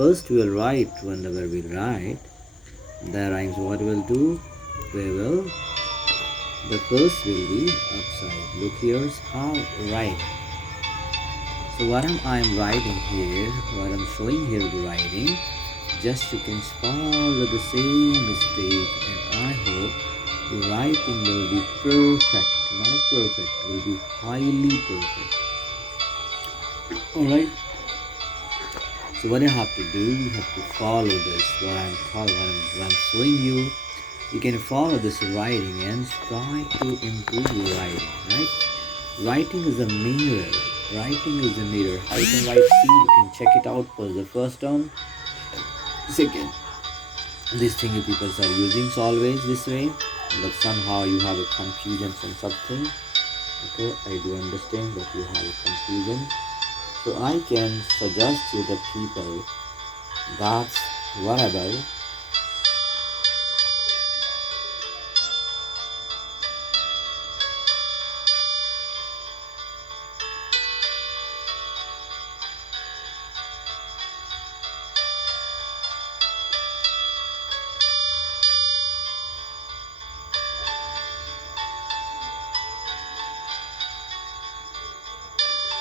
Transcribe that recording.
first we'll write, whenever we write the rhymes, what we'll do, the first will be upside. Look, here's how write. So what I'm writing here, what I'm showing here the writing, just you can follow the same mistake, and I hope the writing will be perfect, not perfect, will be highly perfect. Alright, so what you have to do, you have to follow this, what I'm showing you. You can follow this writing and try to improve your writing, right? Writing is a mirror. Writing is a mirror. How you can write C, you can check it out for the first term. Second, this thing you people are using always this way, but somehow you have a confusion from something. Okay, I do understand that you have a confusion. So I can suggest to the people that's whatever